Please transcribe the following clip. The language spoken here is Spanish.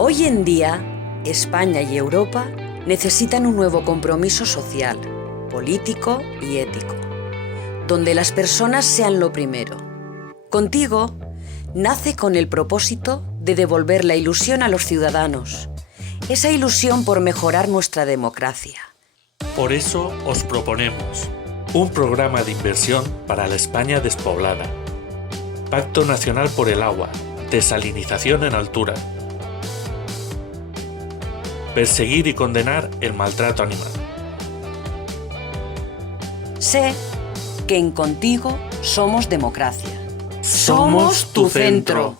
Hoy en día, España y Europa necesitan un nuevo compromiso social, político y ético, donde las personas sean lo primero. Contigo nace con el propósito de devolver la ilusión a los ciudadanos, esa ilusión por mejorar nuestra democracia. Por eso os proponemos un programa de inversión para la España despoblada, Pacto Nacional por el Agua, desalinización en altura, perseguir y condenar el maltrato animal. Sé que en Contigo somos democracia. Somos tu centro.